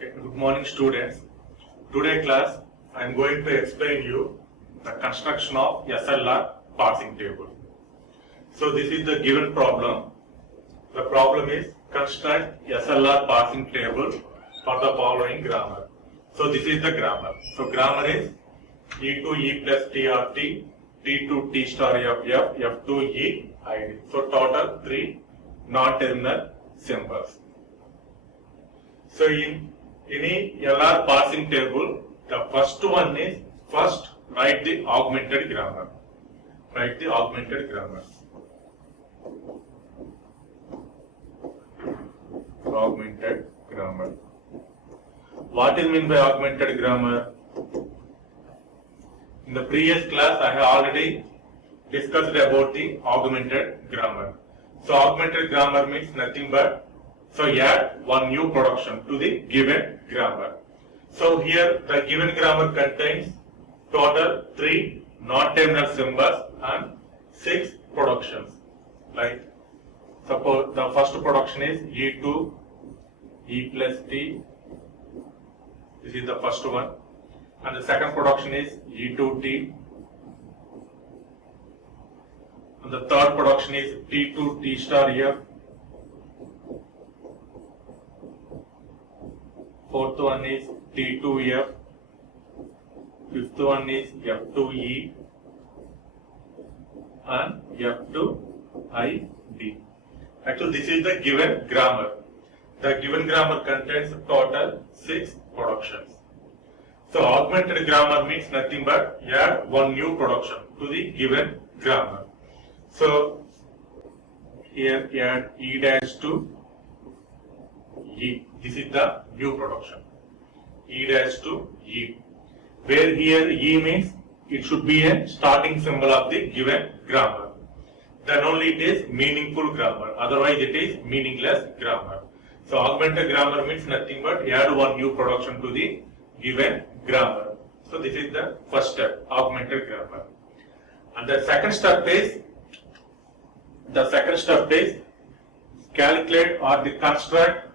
Okay, good morning students. Today class I am going to explain you the construction of SLR parsing table. So this is the given problem. The problem is construct SLR parsing table for the following grammar. So this is the grammar. So grammar is E to E plus TRT, T to T star FF, F to E ID. So total 3 non-terminal symbols. So in any LR parsing table, the first one is first write the augmented grammar. Write the augmented grammar. Augmented grammar. What is meant by augmented grammar? In the previous class, I have already discussed about the augmented grammar. So augmented grammar means nothing but add one new production to the given grammar. So here the given grammar contains total 3 non-terminal symbols and 6 productions. Like suppose the first production is E to E plus T. This is the first one. And the second production is E to T. And the third production is T to T star F. Fourth one is T to F. Fifth one is F to E. And F to I D. Actually, this is the given grammar. The given grammar contains total 6 productions. So augmented grammar means nothing but add one new production to the given grammar. So here add E dash to E. This is the new production. E dash to E. Where here E means it should be a starting symbol of the given grammar. Then only it is meaningful grammar. Otherwise it is meaningless grammar. So augmented grammar means nothing but add one new production to the given grammar. So this is the first step, augmented grammar. And the second step is calculate or the construct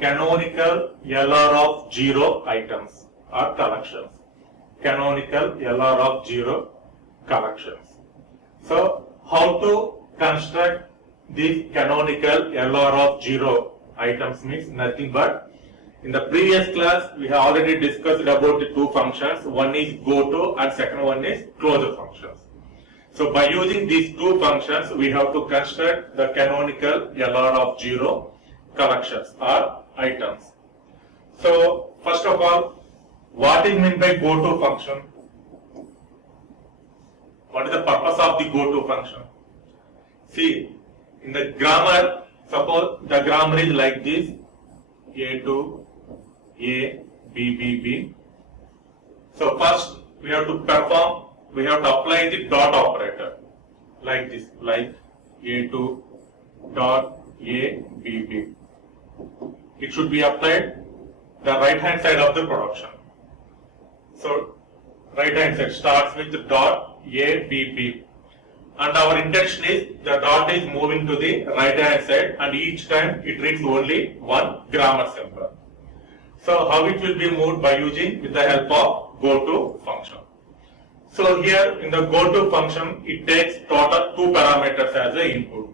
canonical LR of 0 items or collections. Canonical LR of 0 collections. So how to construct this canonical LR of 0 items means nothing but in the previous class we have already discussed about the two functions. One is goto and second one is closure functions. So by using these two functions we have to construct the canonical LR of 0 collections or items. So first of all, what is meant by goto function? What is the purpose of the goto function? See, in the grammar, suppose the grammar is like this: A to A, B, B, B. So first we have to apply the dot operator like this, like A to dot A, B, B. It should be applied the right hand side of the production. So right hand side starts with the dot A, B, B. And our intention is the dot is moving to the right hand side and each time it reads only one grammar symbol. So how it will be moved? By using with the help of goto function. So here in the goto function it takes total 2 parameters as the input.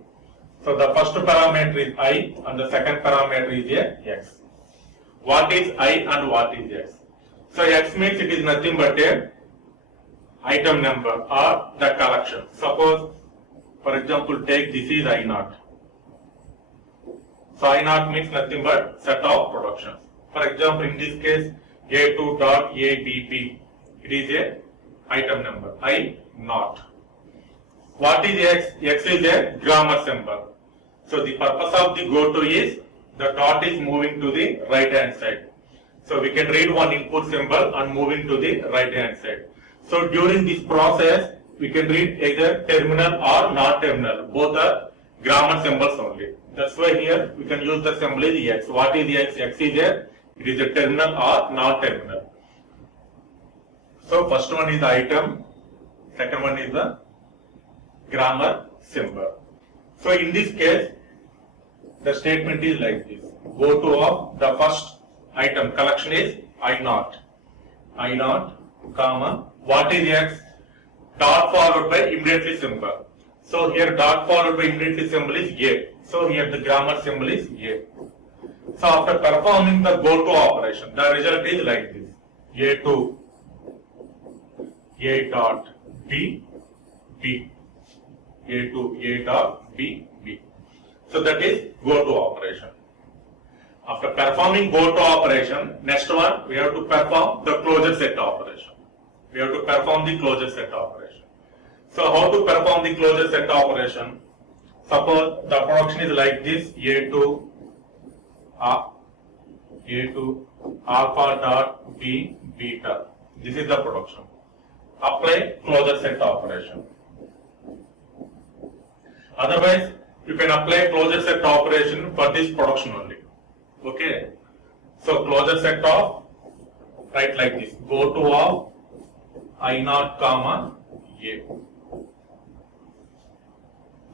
So the first parameter is I and the second parameter is a X. What is I and what is X? So X means it is nothing but a item number or the collection. Suppose for example take this is I0. So I0 means nothing but set of productions. For example in this case A2 dot ABB, it is a item number I0. What is X? X is a grammar symbol. So the purpose of the goto is the dot is moving to the right hand side. So we can read one input symbol and moving to the right hand side. So during this process we can read either terminal or non-terminal. Both are grammar symbols only. That's why here we can use the symbol is X. What is X? X is a terminal or non-terminal. So first one is the item, second one is the grammar symbol. So in this case the statement is like this: go to of the first item collection is I naught. I naught, comma, what is X? Dot followed by immediately symbol. So here dot followed by immediately symbol is A. So here the grammar symbol is A. So after performing the go to operation, the result is like this. A to A dot B, B. A to A dot B, B. So that is go to operation. After performing go to operation, next one we have to perform the closure set operation. We have to perform the closure set operation. So how to perform the closure set operation? Suppose the production is like this: A to alpha dot B beta. This is the production. Apply closure set operation. Otherwise, you can apply closure set operation for this production only. Okay. So closure set of, write like this: go to of I naught comma A.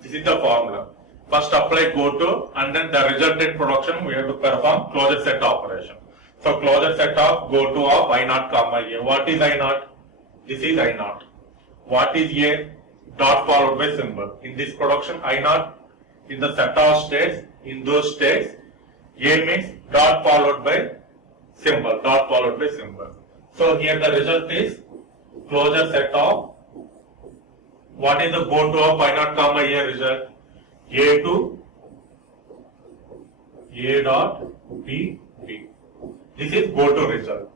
This is the formula. First apply go to, and then the resultant production we have to perform closure set operation. So closure set of go to of I naught comma A. What is I naught? This is I naught. What is A? Dot followed by symbol. In this production, I naught in the set of states. In those states, A means dot followed by symbol. Dot followed by symbol. So here the result is closure set of. What is the go to of I naught comma A result? A to A dot B, B. This is go to result.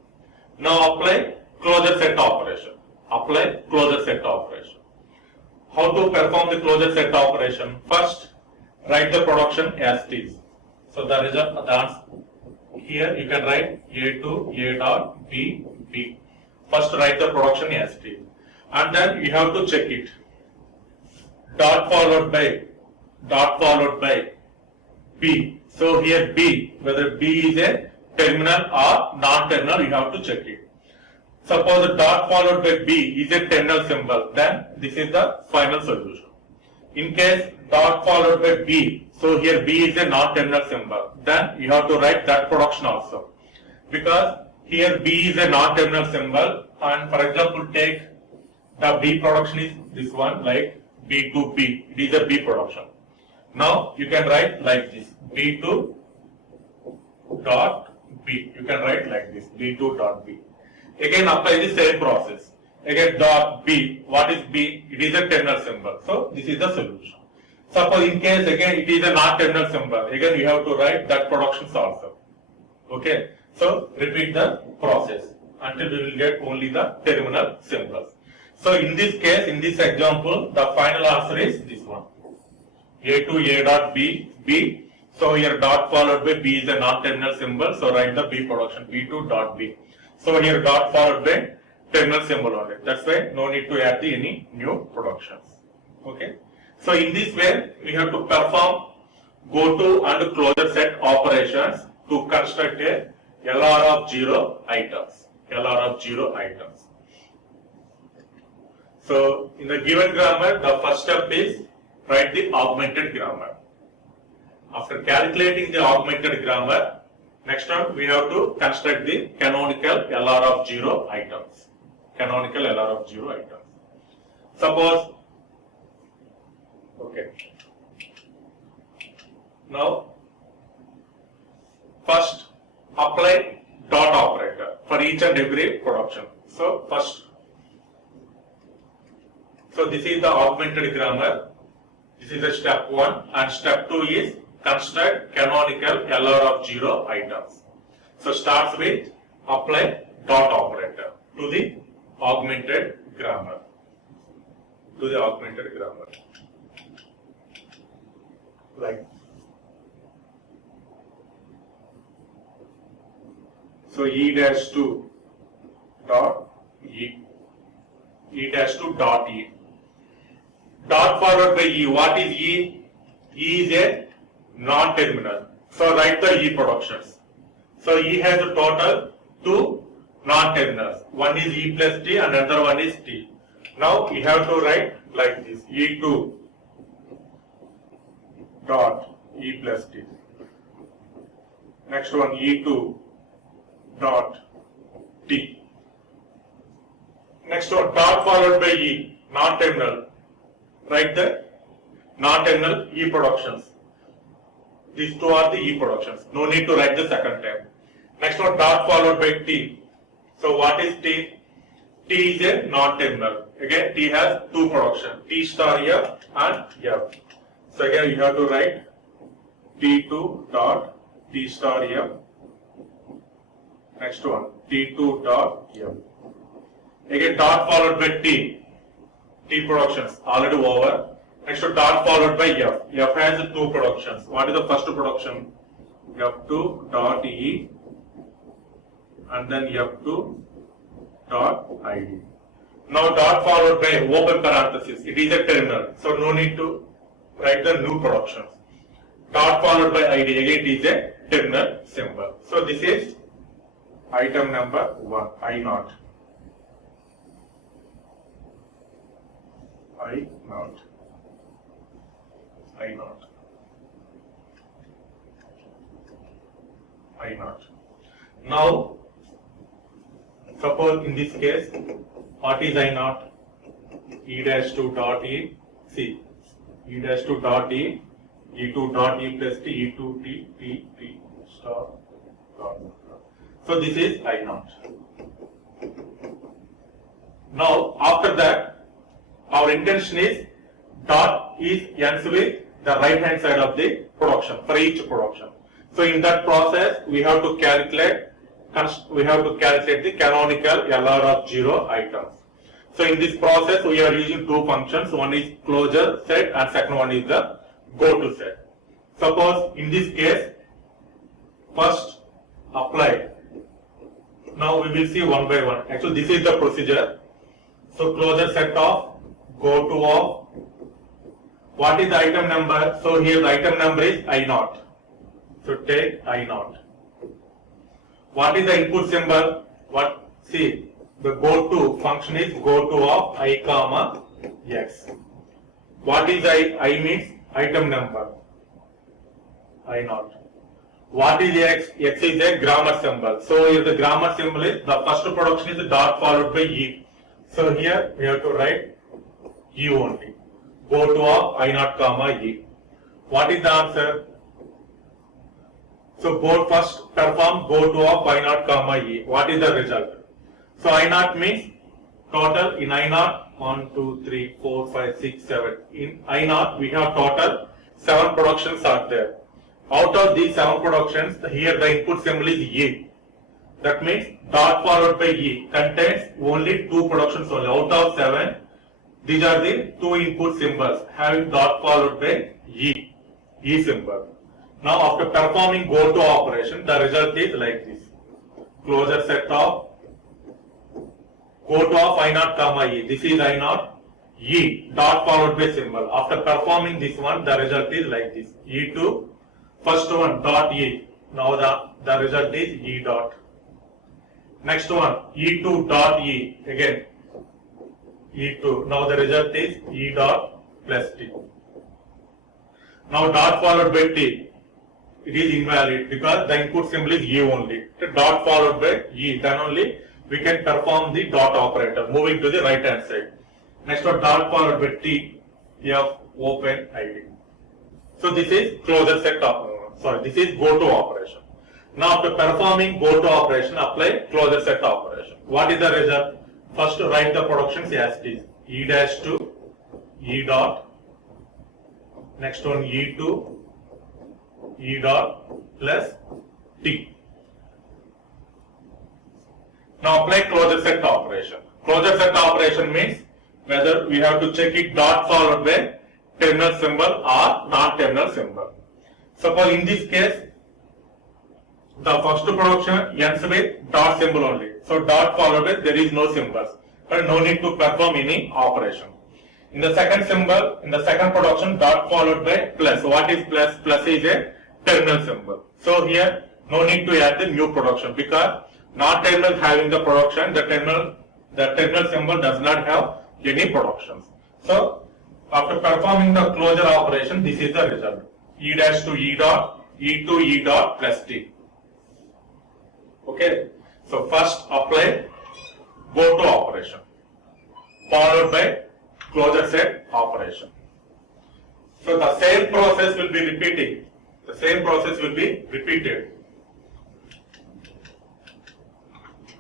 Now apply closure set operation. Apply closure set operation. How to perform the closure set operation? First, write the production as it is. So the result, the answer, here you can write A to A dot B, B. First write the production as it is. And then you have to check it. Dot followed by B. So here B, whether B is a terminal or non-terminal, you have to check it. Suppose the dot followed by B is a terminal symbol, then this is the final solution. In case dot followed by B, so here B is a non-terminal symbol, then you have to write that production also. Because here B is a non-terminal symbol, and for example take the B production is this one, like B to B, it is a B production. Now you can write like this, B2 dot B, you can write like this, B2 dot B. Again apply the same process. Again dot B, what is B? It is a terminal symbol. So this is the solution. Suppose in case again it is a non-terminal symbol, again you have to write that productions also. Okay. So repeat the process until we will get only the terminal symbols. So in this case, in this example, the final answer is this one. A to A dot B, B. So here dot followed by B is a non-terminal symbol. So write the B production, B2 dot B. So here dot followed by terminal symbol only. That's why no need to add any new productions. Okay. So in this way, we have to perform go to and closure set operations to construct a LR of 0 items. LR of 0 items. So in the given grammar, the first step is write the augmented grammar. After calculating the augmented grammar, next one we have to construct the canonical LR of 0 items. Canonical LR of 0 items. Suppose, okay. Now, first apply dot operator for each and every production. So first, so this is the augmented grammar. This is the step 1, and step 2 is construct canonical LR of 0 items. So starts with apply dot operator to the augmented grammar. To the augmented grammar. Like. So E dash 2 dot E. E dash 2 dot E. Dot followed by E. What is E? E is a non-terminal. So write the E productions. So E has a total 2 non-terminals. One is E plus T and another one is T. Now you have to write like this, E2 dot E plus T. Next one E2 dot T. Next one, dot followed by E, non-terminal. Write the non-terminal E productions. These two are the E productions. No need to write the second time. Next one, dot followed by T. So what is T? T is a non-terminal. Again, T has two productions, T star F and F. So again, you have to write T2 dot T star F. Next one, T2 dot F. Again, dot followed by T. T productions already over. Next to dot followed by F. F has two productions. What is the first production? F2 dot E and then F2 dot ID. Now dot followed by open parenthesis. It is a terminal, so no need to write the new productions. Dot followed by ID, again it is a terminal symbol. So this is item number 1, I naught. I naught. I naught. I naught. Now, suppose in this case, what is I naught? E dash 2 dot E, see, E dash 2 dot E, E2 dot E plus T, E2 T, T, T, star, dot. So this is I naught. Now, after that, our intention is dot is ends with the right hand side of the production for each production. So in that process, we have to calculate the canonical LR of 0 items. So in this process, we are using two functions. One is closure set and second one is the go to set. Suppose in this case, first apply. Now we will see one by one. Actually, this is the procedure. So closure set of go to of what is the item number? So here the item number is I naught. So take I naught. What is the input symbol? What? See, the go to function is go to of I comma x. What is I? I means item number. I naught. What is x? X is a grammar symbol. So here the grammar symbol is the first production is the dot followed by E. So here we have to write E only. Go to of I naught comma E. What is the answer? So both first perform go to of I naught comma E. What is the result? So I naught means total in I naught 1, 2, 3, 4, 5, 6, 7. In I naught we have total 7 productions are there. Out of these 7 productions, here the input symbol is E. That means dot followed by E contains only 2 productions only. Out of 7, these are the 2 input symbols having dot followed by E. E symbol. Now after performing go to operation, the result is like this. Closure set of go to of I naught comma E. This is I naught E dot followed by symbol. After performing this one, the result is like this. E2 first one dot E. Now the result is E dot. Next one E2 dot E. Again E2. Now the result is E dot plus T. Now dot followed by T. It is invalid because the input symbol is E only. The dot followed by E. Then only we can perform the dot operator. Moving to the right hand side. Next one dot followed by T. F open ID. So this is closure set this is go to operation. Now after performing go to operation, apply closure set operation. What is the result? First write the productions as it is. E dash 2, E dot. Next one E2, E dot plus T. Now apply closure set operation. Closure set operation means whether we have to check it dot followed by terminal symbol or non-terminal symbol. Suppose in this case, the first production ends with dot symbol only. So dot followed by there is no symbols, but no need to perform any operation. In the second symbol, in the second production, dot followed by plus. What is plus? Plus is a terminal symbol. So here no need to add the new production because non-terminal having the production, the terminal symbol does not have any productions. So after performing the closure operation, this is the result. E dash to E dot, E to E dot plus T. Okay. So first apply go to operation, followed by closure set operation. So the same process will be repeating. The same process will be repeated.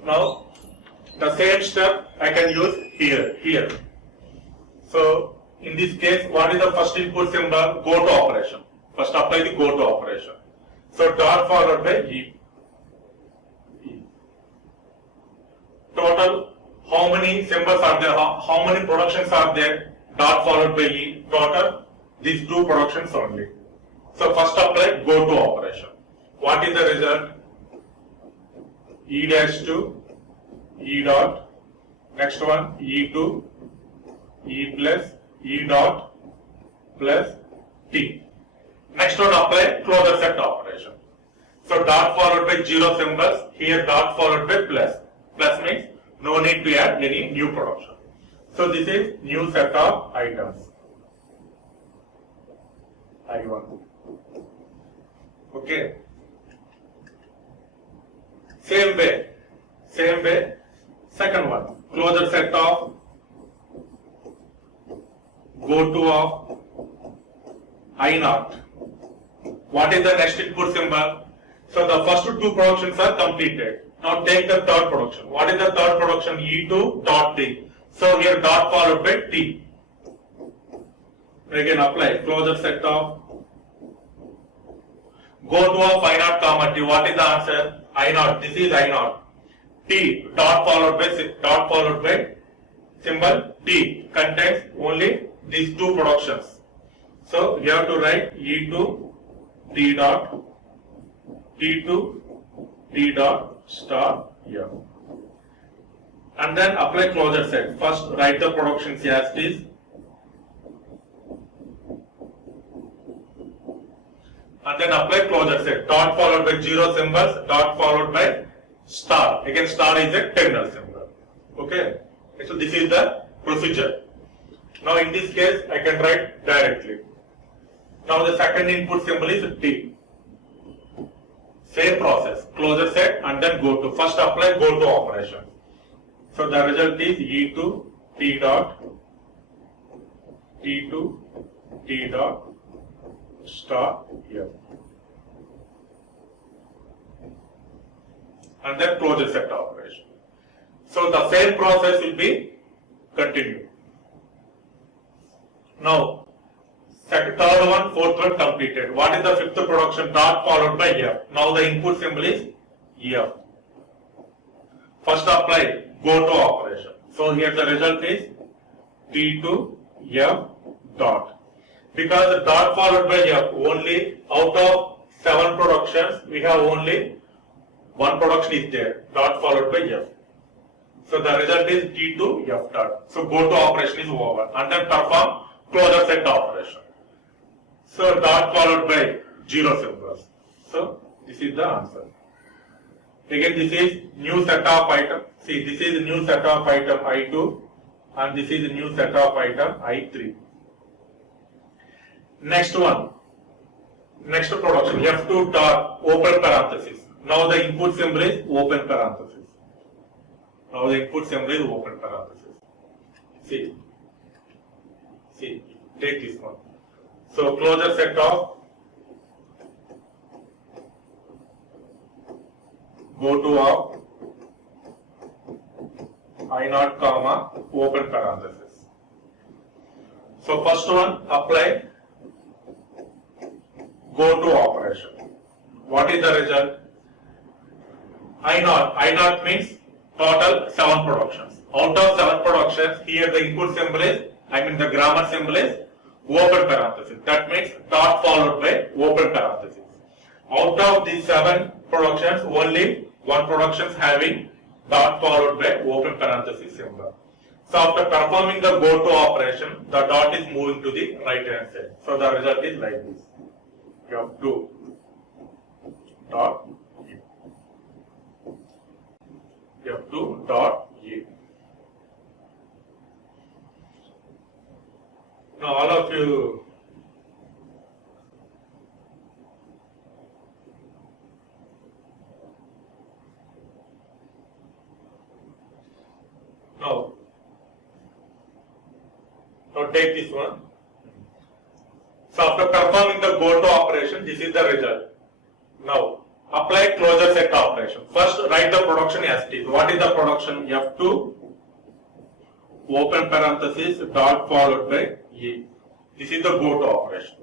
Now the same step I can use here. So in this case, what is the first input symbol? Go to operation. First apply the go to operation. So dot followed by E. Total, how many symbols are there? How many productions are there? Dot followed by E. Total, these two productions only. So first apply go to operation. What is the result? E dash to E dot. Next one E to E plus E dot plus T. Next one apply closure set operation. So dot followed by 0 symbols. Here dot followed by plus. Plus means no need to add any new production. So this is new set of items. I1. Okay. Same way. Second one. Closure set of go to of I0. What is the next input symbol? So the first two productions are completed. Now take the third production. What is the third production? E2 dot T. So here dot followed by T. Again apply closure set of go to of I0 comma T. What is the answer? I0. This is I0. T dot followed by symbol T contains only these two productions. So you have to write E2 T dot T2 T dot star here. And then apply closure set. First write the productions as it is. And then apply closure set. Dot followed by 0 symbols, dot followed by star. Again star is a terminal symbol. Okay. So this is the procedure. Now in this case I can write directly. Now the second input symbol is T. Same process, closure set and then go to. First apply go to operation. So the result is E2 T dot T2 T dot star here. And then closure set operation. So the same process will be continued. Now third one, fourth one completed. What is the fifth production? Dot followed by F. Now the input symbol is F. First apply go to operation. So here the result is T2 F dot. Because the dot followed by F, only out of 7 productions, we have only one production is there. Dot followed by F. So the result is T2 F dot. So go to operation is over. And then perform closure set operation. So dot followed by 0 symbols. So this is the answer. Again this is new set of item. See this is new set of item I2 and this is new set of item I3. Next one. Next production F2 dot open parenthesis. Now the input symbol is open parenthesis. Now the input symbol is open parenthesis. See, take this one. So closure set of go to of I0 comma open parenthesis. So first one apply go to operation. What is the result? I0 means total 7 productions. Out of 7 productions, here the input symbol is, the grammar symbol is open parenthesis. That means dot followed by open parenthesis. Out of these 7 productions, only one production is having dot followed by open parenthesis symbol. So after performing the go to operation, the dot is moving to the right hand side. So the result is like this. You have 2 dot E. You have 2 dot E. Now all of you Now take this one. So after performing the go to operation, this is the result. Now apply closure set operation. First write the production as it is. What is the production? F2 open parenthesis dot followed by E. This is the go to operation.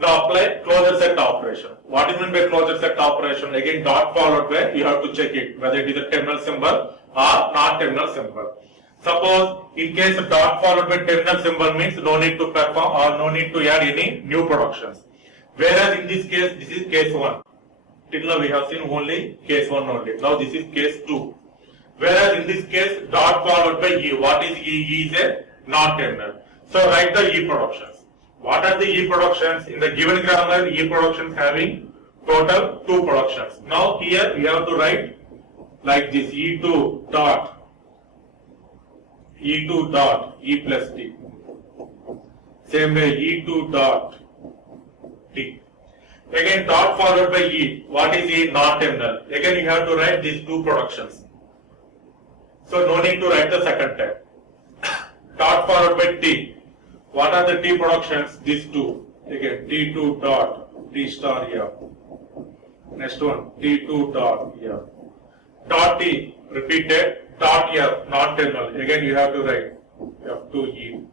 Now apply closure set operation. What is meant by closure set operation? Again dot followed by, you have to check it whether it is a terminal symbol or non-terminal symbol. Suppose in case dot followed by terminal symbol means no need to perform or no need to add any new productions. Whereas in this case, this is case 1. Till now we have seen only case 1 only. Now this is case 2. Whereas in this case dot followed by E. What is E? E is a non-terminal. So write the E productions. What are the E productions? In the given grammar, E productions having total 2 productions. Now here we have to write like this: E2 dot E plus T. Same way E2 dot T. Again dot followed by E. What is E? Non-terminal. Again you have to write these 2 productions. So no need to write the second time. Dot followed by T. What are the T productions? These 2. Again T2 dot T star here. Next one T2 dot here. Dot T repeated. Dot here non-terminal. Again you have to write F2E.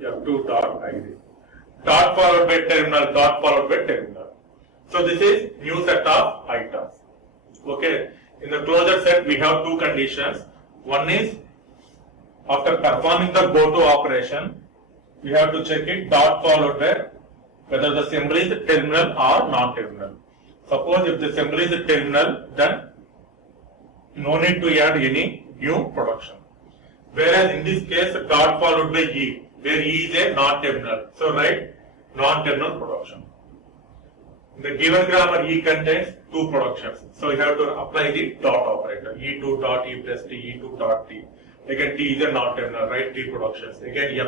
F2 dot ID. Dot followed by terminal. Dot followed by terminal. So this is new set of items. Okay. In the closure set we have 2 conditions. One is after performing the go to operation, we have to check it dot followed by whether the symbol is terminal or non-terminal. Suppose if the symbol is terminal, then no need to add any new production. Whereas in this case dot followed by E, where E is a non-terminal. So write non-terminal production. In the given grammar E contains 2 productions. So you have to apply the dot operator. E2 dot E plus T, E2 dot T. Again T is a non-terminal, write T productions. Again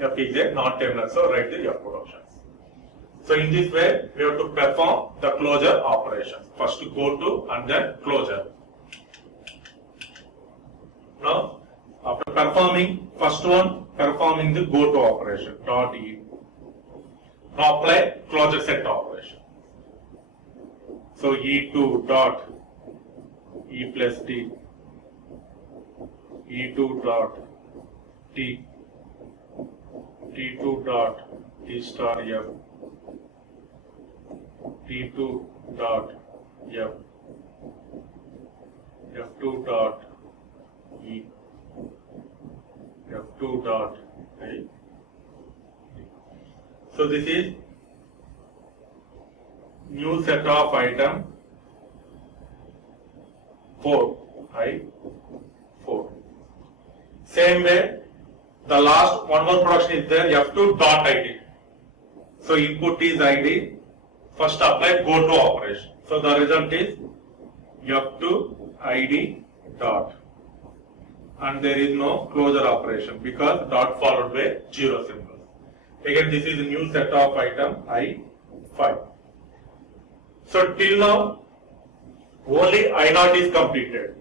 F is a non-terminal, so write the F productions. So in this way we have to perform the closure operations. First go to and then closure. Now after performing first one, performing the go to operation dot E. Now apply closure set operation. So E2 dot E plus T, E2 dot T, T2 dot T star F, T2 dot F, F2 dot E, F2 dot I. So this is new set of item 4, I4. Same way, the last one more production is there, F2 dot ID. So input is ID, first apply go to operation. So the result is F2 ID dot, and there is no closure operation because dot followed by 0 symbol. Again this is a new set of item I5. So till now only I0 is completed.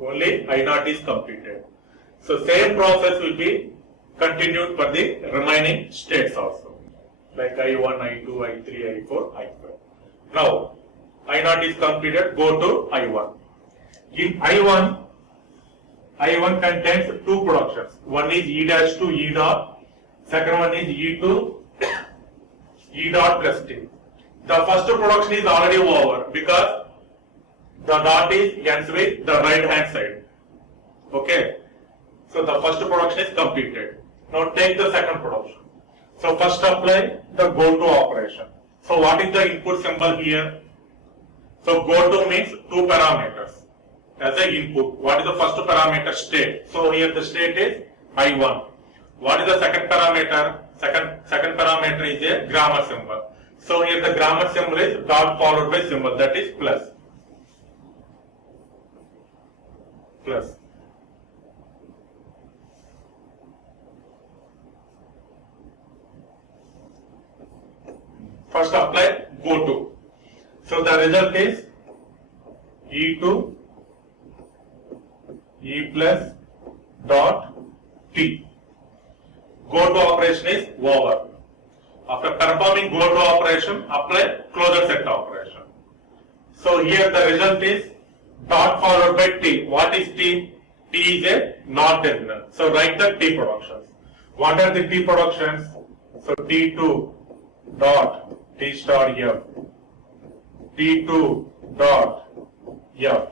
Only I0 is completed. So same process will be continued for the remaining states also, like I1, I2, I3, I4, I5. Now I0 is completed, go to I1. In I1 contains 2 productions. One is E dash to E dot, second one is E to E dot plus T. The first production is already over because the dot is ends with the right hand side. Okay. So the first production is completed. Now take the second production. So first apply the go to operation. So what is the input symbol here? So go to means 2 parameters as an input. What is the first parameter? State. So here the state is I1. What is the second parameter? Second parameter is a grammar symbol. So here the grammar symbol is dot followed by symbol, that is plus. Plus. First apply go to. So the result is E2 E plus dot T. Go to operation is over. After performing go to operation, apply closure set operation. So here the result is dot followed by T. What is T? T is a non-terminal. So write the T productions. What are the T productions? So T2 dot T star F. T2 dot F.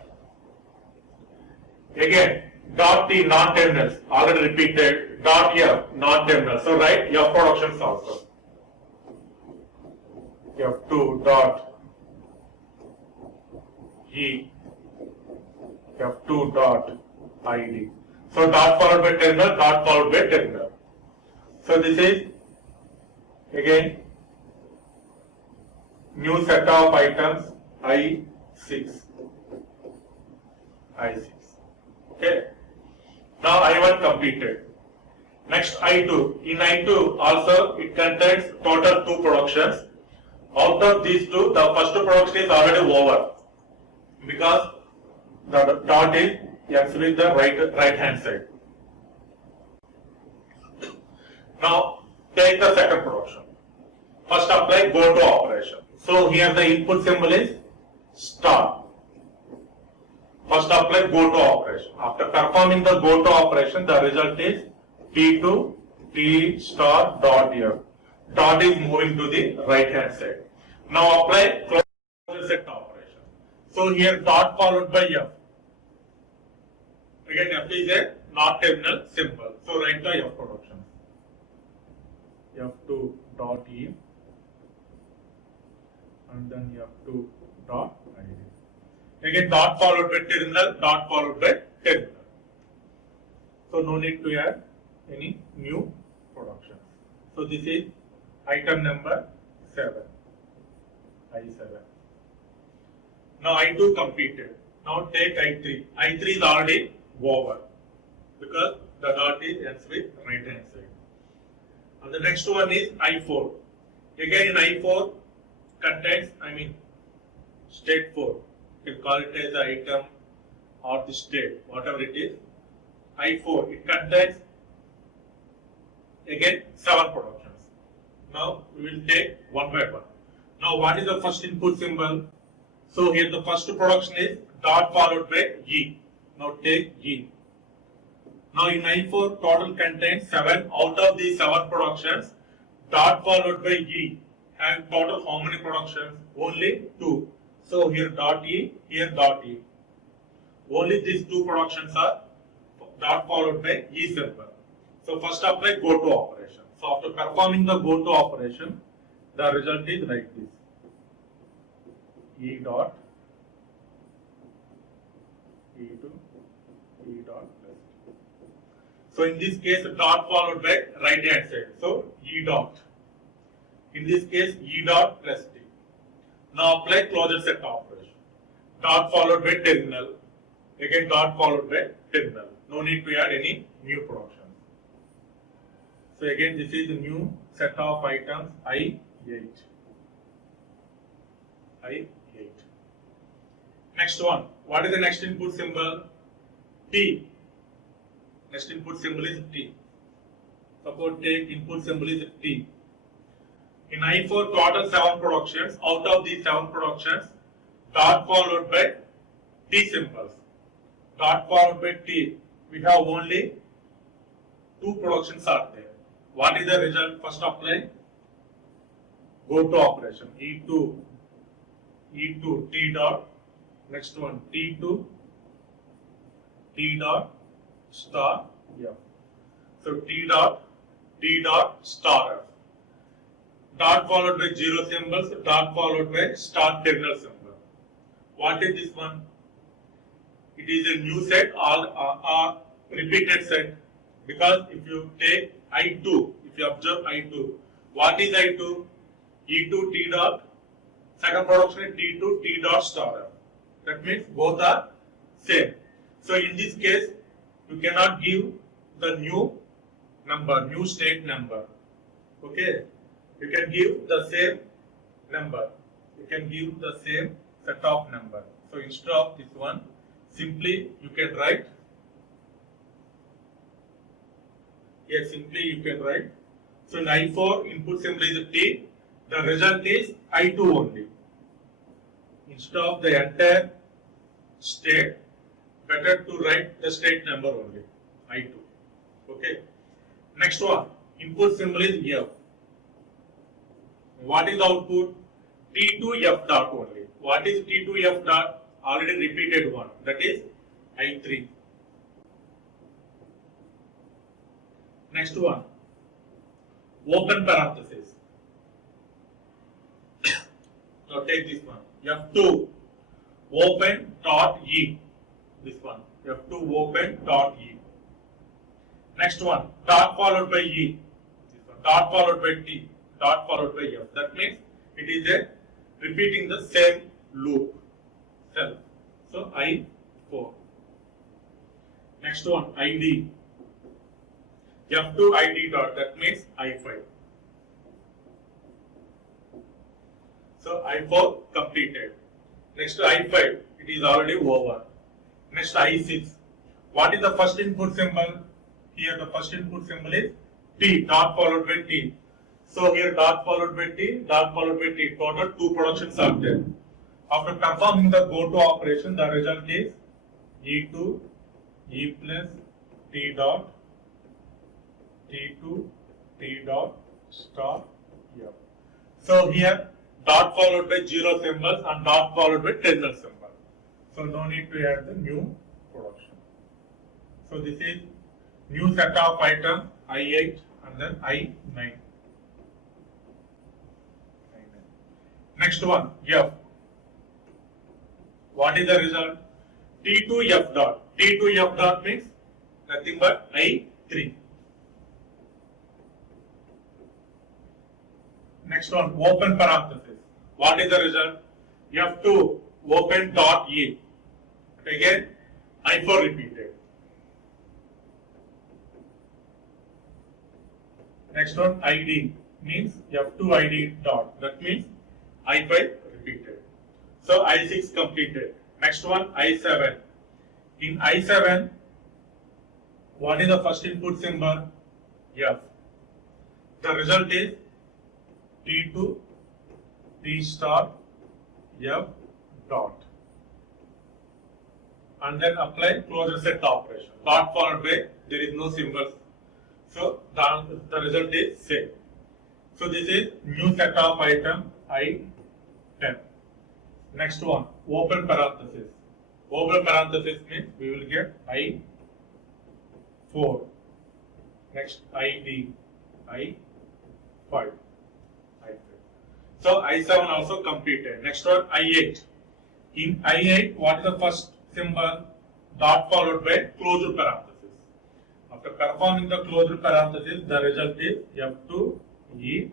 Again, dot T non-terminals, already repeated, dot F non-terminal. So write F productions also. F2 dot E, F2 dot ID. So dot followed by terminal, dot followed by terminal. So this is again new set of items I6. I6. Okay. Now I1 completed. Next I2. In I2 also it contains total 2 productions. Out of these 2, the first production is already over because the dot is actually the right hand side. Now take the second production. First apply go to operation. So here the input symbol is star. First apply go to operation. After performing the go to operation, the result is T2 T star dot F. Dot is moving to the right hand side. Now apply closure set operation. So here dot followed by F. Again F is a non-terminal symbol. So write the F production. F2 dot E and then F2 dot ID. Again dot followed by terminal, dot followed by terminal. So no need to add any new production. So this is item number 7. I7. Now I2 completed. Now take I3. I3 is already over because the dot is ends with right hand side. And the next one is I4. Again in I4 contains, state 4. You can call it as the item or the state, whatever it is. I4, it contains again 7 productions. Now we will take one by one. Now what is the first input symbol? So here the first production is dot followed by E. Now take E. Now in I4 total contains 7. Out of these 7 productions, dot followed by E have total how many productions? Only 2. So here dot E, here dot E. Only these 2 productions are dot followed by E symbol. So first apply go to operation. So after performing the go to operation, the result is like this. E dot E2 E dot plus. So in this case dot followed by right hand side. So E dot. In this case E dot plus T. Now apply closure set operation. Dot followed by terminal. Again dot followed by terminal. No need to add any new production. So again this is the new set of items I8. I8. Next one. What is the next input symbol? T. Next input symbol is T. Suppose take input symbol is T. In I4 total 7 productions. Out of these 7 productions, dot followed by T symbols. Dot followed by T. We have only 2 productions are there. What is the result? First apply go to operation. E2 T dot. Next one T2 T dot star F. So T dot star F. Dot followed by 0 symbols, dot followed by star terminal symbol. What is this one? It is a new set or repeated set, because if you take I2, if you observe I2, what is I2? E2 T dot, second production is T2 T dot star F. That means both are same. So in this case, you cannot give the new number, new state number. Okay. You can give the same number. You can give the same set of number. So instead of this one, simply you can write Here simply you can write. So in I4 input symbol is T, the result is I2 only. Instead of the entire state, better to write the state number only, I2. Okay. Next one, input symbol is F. What is the output? T2 F dot only. What is T2 F dot? Already repeated one, that is I3. Next one, open parenthesis. Now take this one, F2 open dot E. This one, F2 open dot E. Next one, dot followed by E. This one, dot followed by T, dot followed by F. That means it is a repeating the same loop. Cell. So I4. Next one, ID. F2 ID dot, that means I5. So I4 completed. Next I5, it is already over. Next I6. What is the first input symbol? Here the first input symbol is T, dot followed by T. So here dot followed by T, dot followed by T. Total 2 productions are there. After performing the go-to operation, the result is E2, E plus T dot, T2, T dot, star, F. So here dot followed by 0 symbols and dot followed by terminal symbol. So no need to add the new production. So this is new set of items I8 and then I9. Next one, F. What is the result? T2 F dot. T2 F dot means nothing but I3. Next one, open parenthesis. What is the result? F2 open dot E. Again, I4 repeated. Next one, ID means F2 ID dot. That means I5 repeated. So I6 completed. Next one, I7. In I7, what is the first input symbol? F. The result is T2 T star F dot. And then apply closure set operation. Dot followed by, there is no symbols. So the result is same. So this is new set of item I10. Next one, open parenthesis. Open parenthesis means we will get I4. Next ID, I5. I5. So I7 also completed. Next one, I8. In I8, what is the first symbol? Dot followed by closure parenthesis. After performing the closure parenthesis, the result is F2 E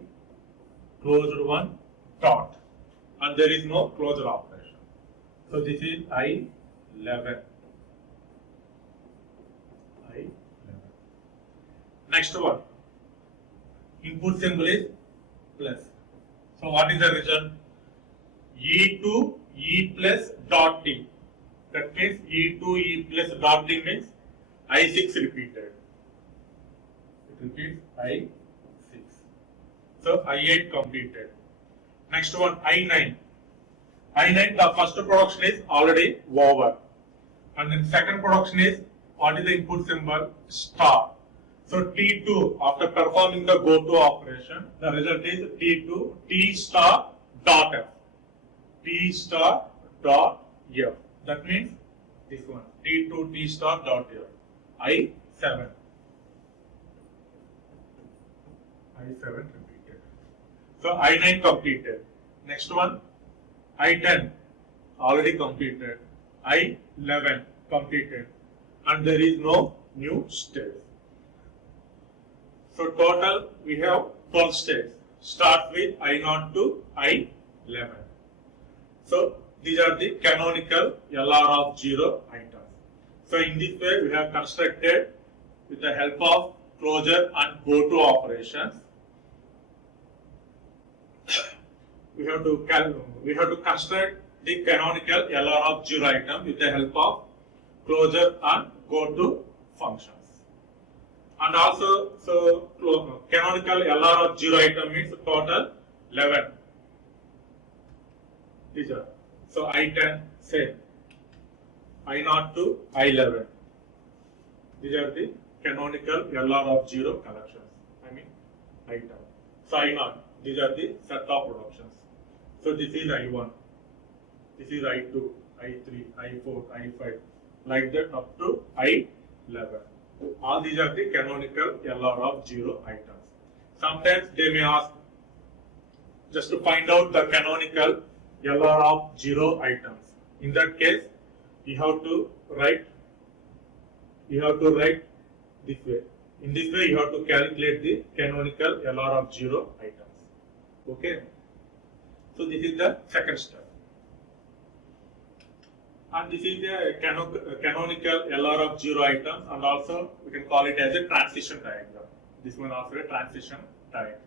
closure 1 dot. And there is no closure operation. So this is I11. Next one, input symbol is plus. So what is the result? E2 E plus dot T. That means E2 E plus dot T means I6 repeated. It repeats I6. So I8 completed. Next one, I9. I9, the first production is already over. And then second production is, what is the input symbol? Star. So T2, after performing the go-to operation, the result is T2 T star dot F. T star dot F. That means this one, T2 T star dot F. I7. I7 repeated. So I9 completed. Next one, I10 already completed. I11 completed. And there is no new stage. So total we have 12 states. Start with I0 to I11. So these are the canonical LR of 0 items. So in this way we have constructed with the help of closure and go-to operations. We have to construct the canonical LR of 0 item with the help of closure and go-to functions. And also, canonical LR of 0 item means total 11. These are. So I10, say I0 to I11. These are the canonical LR of 0 collections. I mean item. So I0. These are the set of productions. So this is I1. This is I2, I3, I4, I5. Like that up to I11. All these are the canonical LR of 0 items. Sometimes they may ask just to find out the canonical LR of 0 items. In that case, you have to write this way. In this way, you have to calculate the canonical LR of 0 items. Okay. So this is the second step. And this is the canonical LR of 0 items, and also we can call it as a transition diagram. This one also a transition diagram.